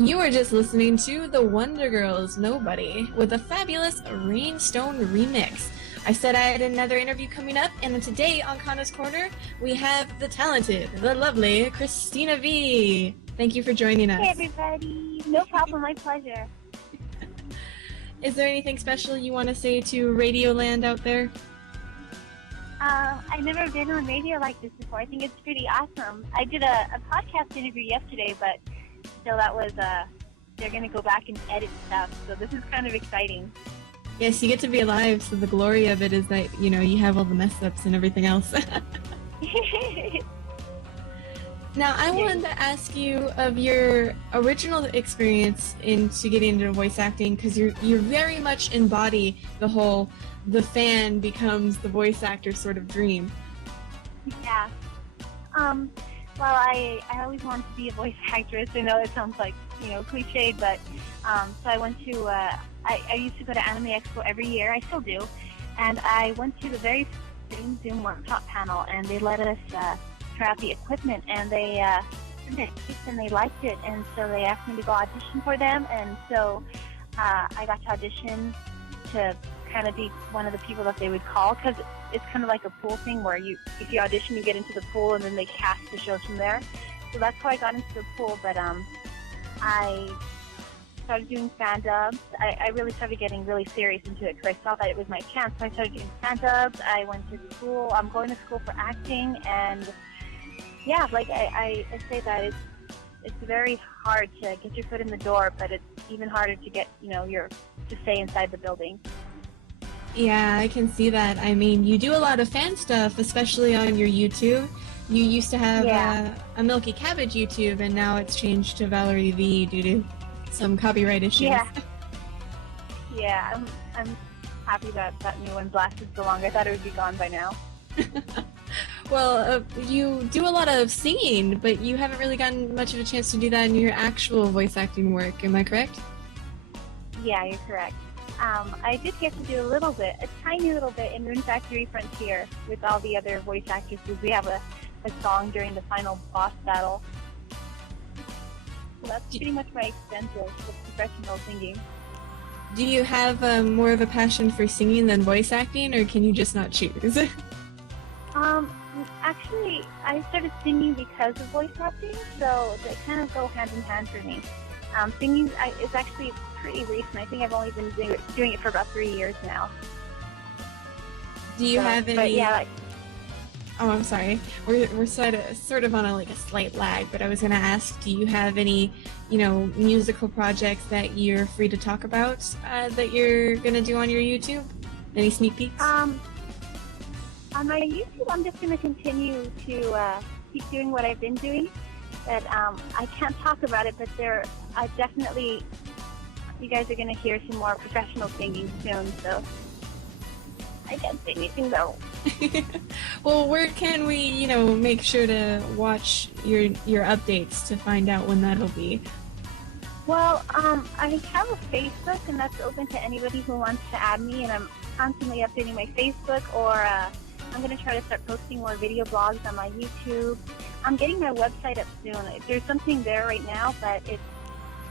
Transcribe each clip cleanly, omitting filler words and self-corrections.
You were just listening to the Wonder Girls' Nobody with a fabulous Rainstone remix. I said I had another interview coming up, and today on Kana's Corner, we have the talented, the lovely Cristina V. Thank you for joining us. Hey everybody, no problem, my pleasure. Is there anything special you want to say to Radioland out there? I've never been on radio like this before. I think it's pretty awesome. I did a podcast interview yesterday, but still that was, they're going to go back and edit stuff, so this is kind of exciting. Yes, you get to be alive, so the glory of it is that, you have all the mess-ups and everything else. Now, I wanted to ask you of your original experience into getting into voice acting, because you very much embody the fan becomes the voice actor sort of dream. Yeah. Well, I always wanted to be a voice actress. I know it sounds like, cliched, but so I went to, I used to go to Anime Expo every year. I still do. And I went to the very Zoom workshop panel, and they let us try out the equipment, and they liked it, and so they asked me to go audition for them, and so I got to audition to kind of be one of the people that they would call, because it's kind of like a pool thing where if you audition, you get into the pool, and then they cast the shows from there. So that's how I got into the pool, but I started doing fan dubs. I really started getting really serious into it because I saw that it was my chance. So I started doing fan dubs. I went to school. I'm going to school for acting, and yeah, like I say that it's very hard to get your foot in the door, but it's even harder to get to stay inside the building. Yeah, I can see that. I mean, you do a lot of fan stuff, especially on your YouTube. You used to have a Milky Cabbage YouTube, and now it's changed to Valerie V due to some copyright issues. Yeah, I'm happy that new one lasted so long. I thought it would be gone by now. Well, you do a lot of singing, but you haven't really gotten much of a chance to do that in your actual voice acting work. Am I correct? Yeah, you're correct. I did get to do a tiny little bit in Rune Factory Frontier with all the other voice actresses. We have a song during the final boss battle. So that's pretty much my extent of professional singing. Do you have more of a passion for singing than voice acting, or can you just not choose? Actually, I started singing because of voice acting, so they kind of go hand in hand for me. Singing is actually pretty recent. I think I've only been doing it for about 3 years now. Do you have any? But yeah, Oh, I'm sorry. We're sort of on a slight lag, but I was going to ask, do you have any, musical projects that you're free to talk about that you're going to do on your YouTube? Any sneak peeks? On my YouTube, I'm just going to continue to keep doing what I've been doing. But I can't talk about it, but definitely, you guys are going to hear some more professional singing soon, so I can't say anything though. Well, where can we, make sure to watch your updates to find out when that'll be? Well, I have a Facebook, and that's open to anybody who wants to add me, and I'm constantly updating my Facebook, or I'm going to try to start posting more video blogs on my YouTube. I'm getting my website up soon. There's something there right now, but it's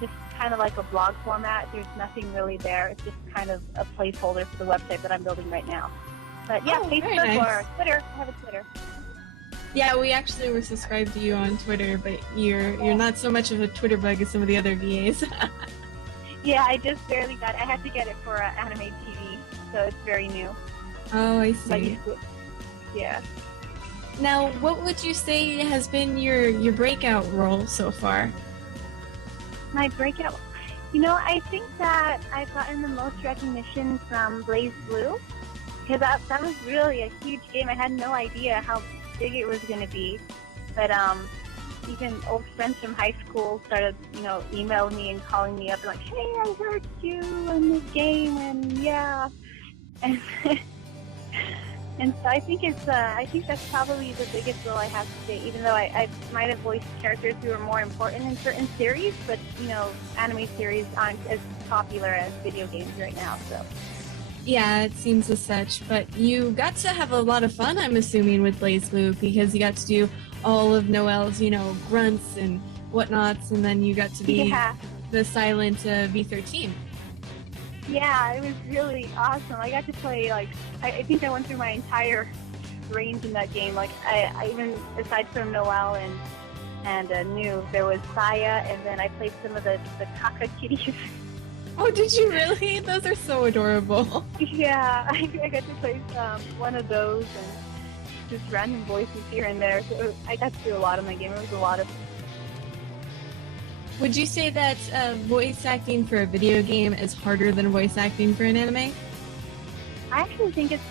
just kind of like a blog format. There's nothing really there. It's just kind of a placeholder for the website that I'm building right now. But yeah, Facebook nice. Or Twitter. I have a Twitter. Yeah, we actually were subscribed to you on Twitter, but you're not so much of a Twitter bug as some of the other VAs. Yeah, I just barely got it. I had to get it for Anime TV, so it's very new. Oh, I see. Yeah. Now, what would you say has been your breakout role so far? My breakout? I think that I've gotten the most recognition from Blaze Blue, because that was really a huge game. I had no idea how big it was going to be, but even old friends from high school started, emailing me and calling me up and like, hey, I heard you in this game, and yeah, and and so I think that's probably the biggest role I have to say, even though I might have voiced characters who are more important in certain series, but, anime series aren't as popular as video games right now, so. Yeah, it seems as such, but you got to have a lot of fun, I'm assuming, with Blaze Blue, because you got to do all of Noelle's, grunts and whatnots, and then you got to be the silent V13. Yeah, it was really awesome. I got to play, like, I think I went through my entire range in that game. Like, I even, aside from Noelle and New, there was Saya, and then I played some of the Kaka kitties. Oh, did you really? Those are so adorable. Yeah, I got to play one of those and just random voices here and there. So I got to do a lot in that game. It was a lot of. Would you say that voice acting for a video game is harder than voice acting for an anime? I actually think it's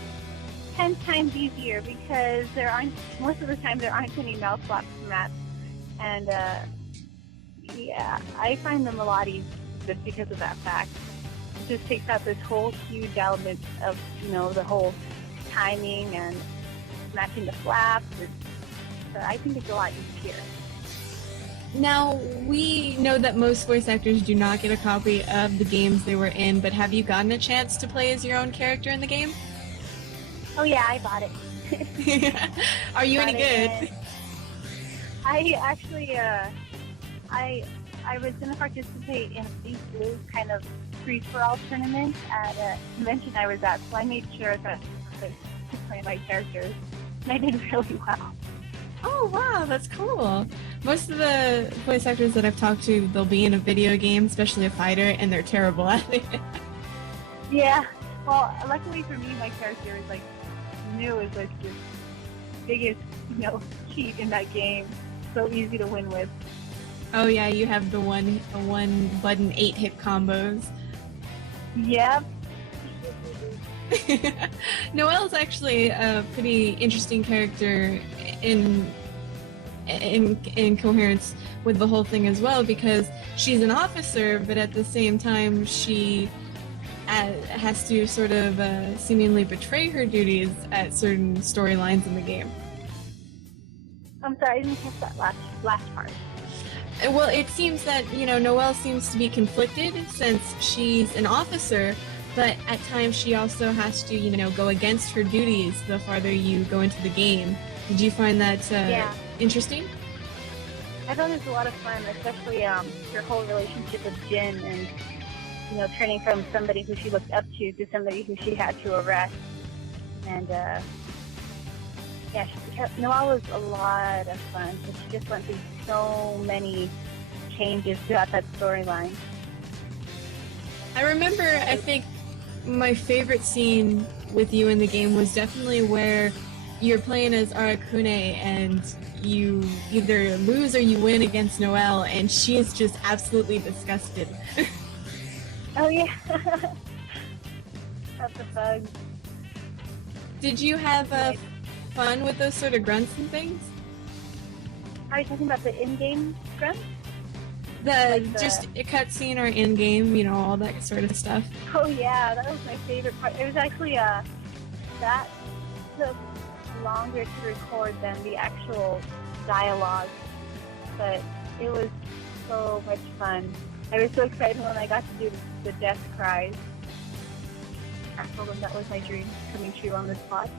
10 times easier because most of the time there aren't any mouth flaps in that. And yeah, I find them a lot easier just because of that fact. It just takes out this whole huge element of, the whole timing and matching the flaps. So I think it's a lot easier. Now, we know that most voice actors do not get a copy of the games they were in, but have you gotten a chance to play as your own character in the game? Oh yeah, I bought it. Are you any good? I actually, I was going to participate in a Big Blue kind of free-for-all tournament at a convention I was at, so I made sure that I could play my characters, and I did really well. Oh, wow, that's cool. Most of the voice actors that I've talked to, they'll be in a video game, especially a fighter, and they're terrible at it. Yeah, well, luckily for me, my character is like, New is like the biggest, cheat in that game. So easy to win with. Oh yeah, you have the one button 8-hit combos. Yep. Noelle's actually a pretty interesting character in coherence with the whole thing as well, because she's an officer, but at the same time she has to sort of seemingly betray her duties at certain storylines in the game. I'm sorry, I didn't catch that last part. Well, it seems that, Noelle seems to be conflicted since she's an officer, but at times she also has to, go against her duties the farther you go into the game. Did you find that interesting? I thought it was a lot of fun, especially her whole relationship with Jin and, turning from somebody who she looked up to somebody who she had to arrest. And, Noelle was a lot of fun. She just went through so many changes throughout that storyline. I remember, I think, my favorite scene with you in the game was definitely where you're playing as Arakune and you either lose or you win against Noelle, and she is just absolutely disgusted. Oh, yeah. That's a bug. Did you have fun with those sort of grunts and things? Are you talking about the in-game grunts? Just a cutscene or in-game, all that sort of stuff. Oh yeah, that was my favorite part. It was actually that took longer to record than the actual dialogue, but it was so much fun. I was so excited when I got to do the death cries. I told them that was my dream coming true on the spot.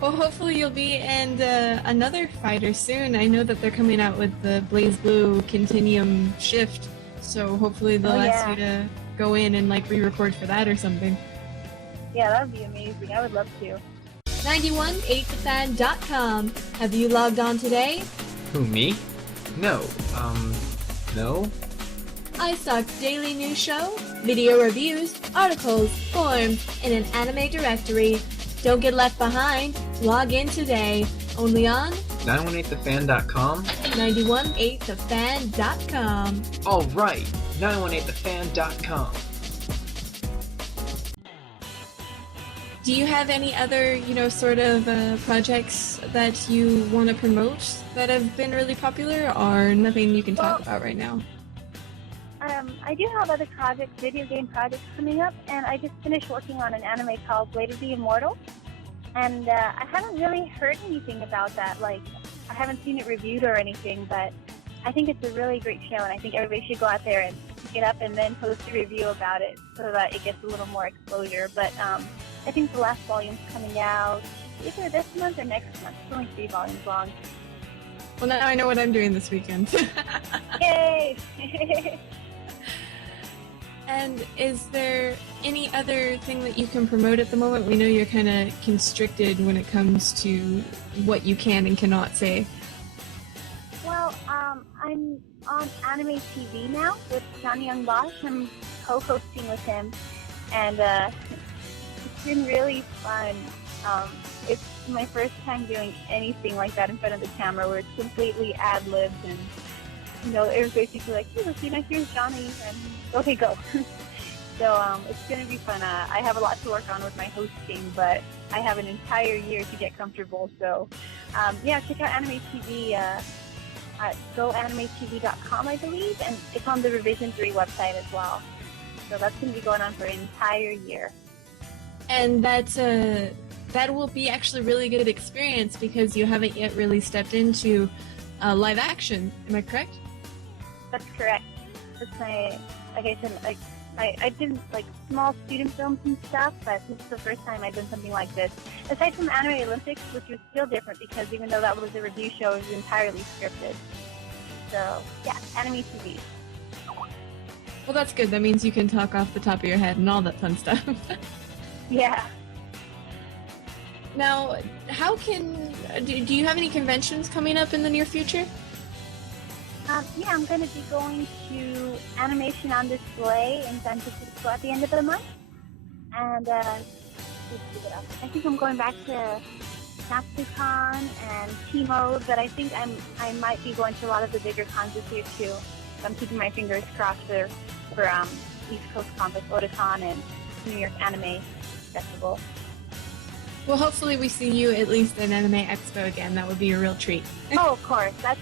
Well, hopefully you'll be in another fighter soon. I know that they're coming out with the Blaze Blue Continuum Shift, so hopefully they'll ask you to go in and re-record for that or something. Yeah, that would be amazing. I would love to. 918thefan.com. Have you logged on today? Who, me? No. No? iStock's daily news show, video reviews, articles, forums, and an anime directory. Don't get left behind. Log in today. Only on 918thefan.com? 918thefan.com. All right, 918thefan.com. Do you have any other, sort of projects that you want to promote that have been really popular, or nothing you can talk about right now? I do have other projects, video game projects coming up, and I just finished working on an anime called Blade of the Immortal, and I haven't really heard anything about that. I haven't seen it reviewed or anything, but I think it's a really great show, and I think everybody should go out there and pick it up and then post a review about it so that it gets a little more exposure. But I think the last volume's coming out either this month or next month. It's only 3 volumes long. Well, now I know what I'm doing this weekend. Yay! And is there any other thing that you can promote at the moment? We know you're kind of constricted when it comes to what you can and cannot say. Well, I'm on Anime TV now with John Young Boss. I'm co-hosting with him, and it's been really fun. It's my first time doing anything like that in front of the camera, where it's completely ad-libbed, and it was basically like, "Hey, Cristina, here's Johnny," and okay, go. So it's going to be fun. I have a lot to work on with my hosting, but I have an entire year to get comfortable. So, yeah, check out Anime TV at goanimetv.com, I believe, and it's on the Revision 3 website as well. So that's going to be going on for an entire year. And that will be actually a really good experience because you haven't yet really stepped into live action. Am I correct? That's correct. That's my, like I said, I did like small student films and stuff, but this is the first time I've done something like this. Aside from Anime Olympics, which was still different because even though that was a review show, it was entirely scripted. So, yeah, Anime TV. Well, that's good. That means you can talk off the top of your head and all that fun stuff. Yeah. Now, do you have any conventions coming up in the near future? Yeah, I'm going to be going to Animation on Display in San Francisco at the end of the month. And, let's see what else. I think I'm going back to NatsuCon and T-Mode, but I think I might be going to a lot of the bigger cons this year, too. So I'm keeping my fingers crossed for East Coast Con like Otakon and New York Anime Festival. Well, hopefully we see you at least at Anime Expo again. That would be a real treat. Oh, of course. That's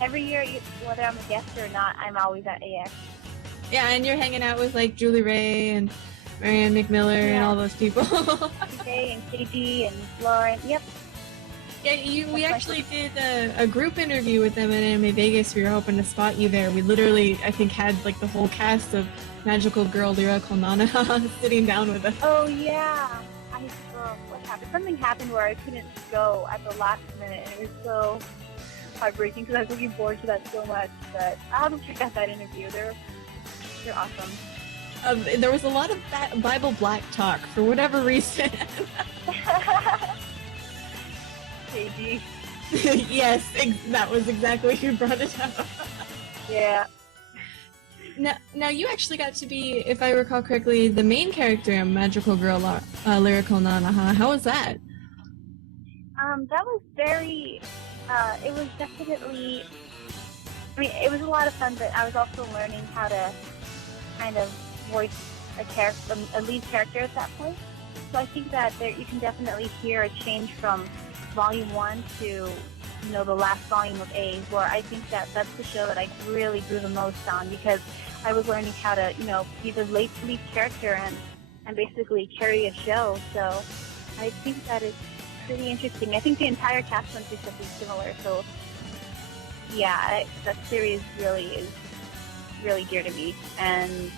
every year, whether I'm a guest or not, I'm always at AX. Yeah, and you're hanging out with like Julie Ray and Marianne McMiller and all those people. Jay and KD and Lauren. Yep. Yeah, we actually did a group interview with them at Anime Vegas. We were hoping to spot you there. We literally, I think, had like the whole cast of Magical Girl Lyrical Nana sitting down with us. Oh yeah. What happened? Something happened where I couldn't go at the last minute, and it was so heartbreaking because I was looking forward to that so much. But I'll have to check out that interview. They're awesome. There was a lot of Bible Black talk for whatever reason. KG. Yes, that was exactly who brought it up. Yeah. Now you actually got to be, if I recall correctly, the main character in Magical Girl Lyrical Nana. How was that? That was very. It was definitely. I mean, it was a lot of fun, but I was also learning how to kind of voice a lead character at that point. So I think that you can definitely hear a change from Volume 1 to the last volume of A, where I think that's the show that I really grew the most on because I was learning how to, be the lead character and basically carry a show. So I think that is pretty interesting. I think the entire cast went through something similar. So yeah, that series is really dear to me. And,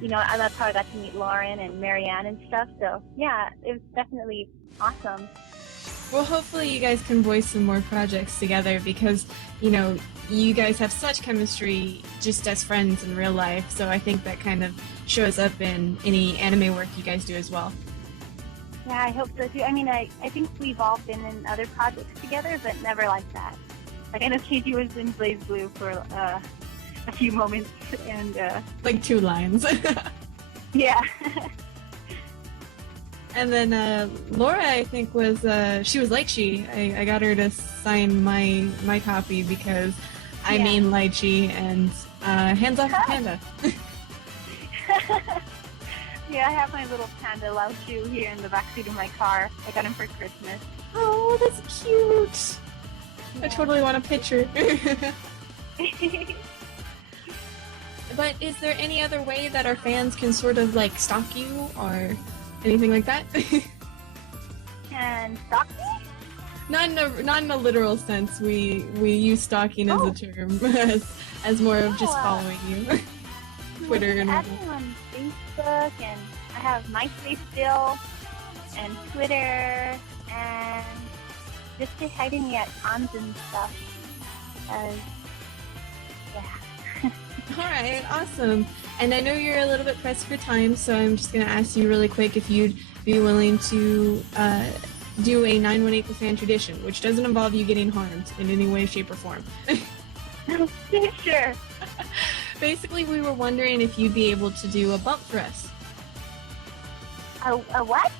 that's how I got to meet Lauren and Marianne and stuff. So yeah, it was definitely awesome. Well, hopefully you guys can voice some more projects together because, you guys have such chemistry just as friends in real life. So I think that kind of shows up in any anime work you guys do as well. Yeah, I hope so too. I mean, I think we've all been in other projects together, but never like that. Like, I know KG was in Blaze Blue for a few moments and... like 2 lines. Yeah. And then Laura, I think, she was lychee. I got her to sign my copy because I mean lychee and hands off the panda. Yeah, I have my little panda Lao Shu here in the backseat of my car. I got him for Christmas. Oh, that's cute. Yeah. I totally want a picture. But is there any other way that our fans can sort of like stalk you or anything like that? And stalk me? Not in a literal sense. We use stalking as a term as more of just following you. Twitter and add me on Facebook, and I have MySpace still, and Twitter, and just say hi to me at cons and stuff. Yeah. All right, awesome. And I know you're a little bit pressed for time, so I'm just going to ask you really quick if you'd be willing to do a 918 The Fan tradition, which doesn't involve you getting harmed in any way, shape, or form. Sure. Basically, we were wondering if you'd be able to do a bump for us. A what?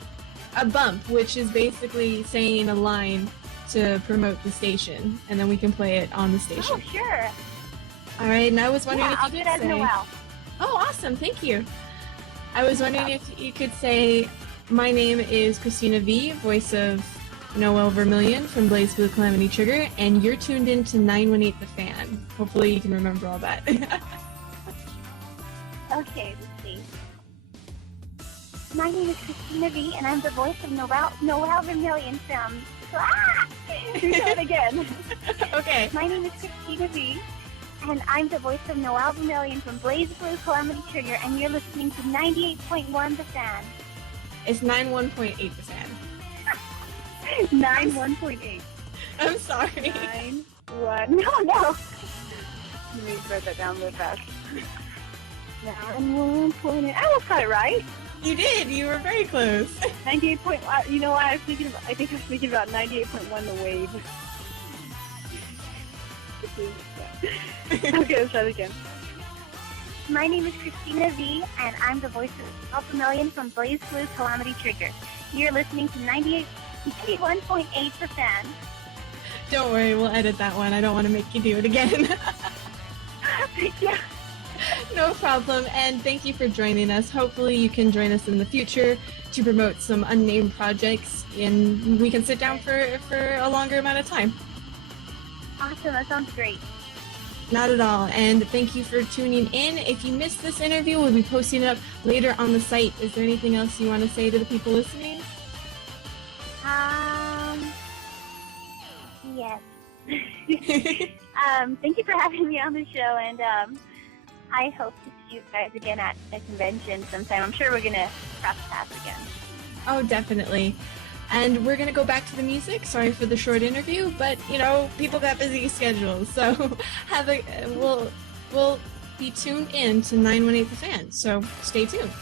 A bump, which is basically saying a line to promote the station, and then we can play it on the station. Oh, sure. All right, and I was wondering if I'll you do could that say... Noel. Oh, awesome, thank you. I was wondering if you could say, my name is Cristina V, voice of Noel Vermillion from Blaze Blue Calamity Trigger, and you're tuned in to 918 The Fan. Hopefully you can remember all that. Okay, let's see. My name is Cristina V, and I'm the voice of Noel Vermillion from... Ah! Do that again. Okay. My name is Cristina V, and I'm the voice of Noel Vermillion from Blaze Blue Calamity Trigger, and you're listening to 98.1 The Fan. It's 91.8 The Fan. 91.8. I'm sorry. 9-1. No. Let me write that down real fast. 91.8. I almost got it right. You did. You were very close. 98. You know what? I think I was thinking about 98.1 The Wave. Okay, let's try it again. My name is Cristina V, and I'm the voice of Noel Vermillion from Blaze Blue Calamity Trigger. You're listening to 91.8 The Fan. Don't worry, we'll edit that one. I don't want to make you do it again. Yeah. No problem, and thank you for joining us. Hopefully you can join us in the future to promote some unnamed projects, and we can sit down for a longer amount of time. Awesome, that sounds great. Not at all, and thank you for tuning in. If you missed this interview, we'll be posting it up later on the site. Is there anything else you want to say to the people listening? Yes. Thank you for having me on the show, and I hope to see you guys again at a convention sometime. I'm sure we're going to cross paths again. Oh, definitely. And we're going to go back to the music. Sorry for the short interview, but, you know, people got busy schedules. So we'll be tuned in to 918 The Fan. So stay tuned.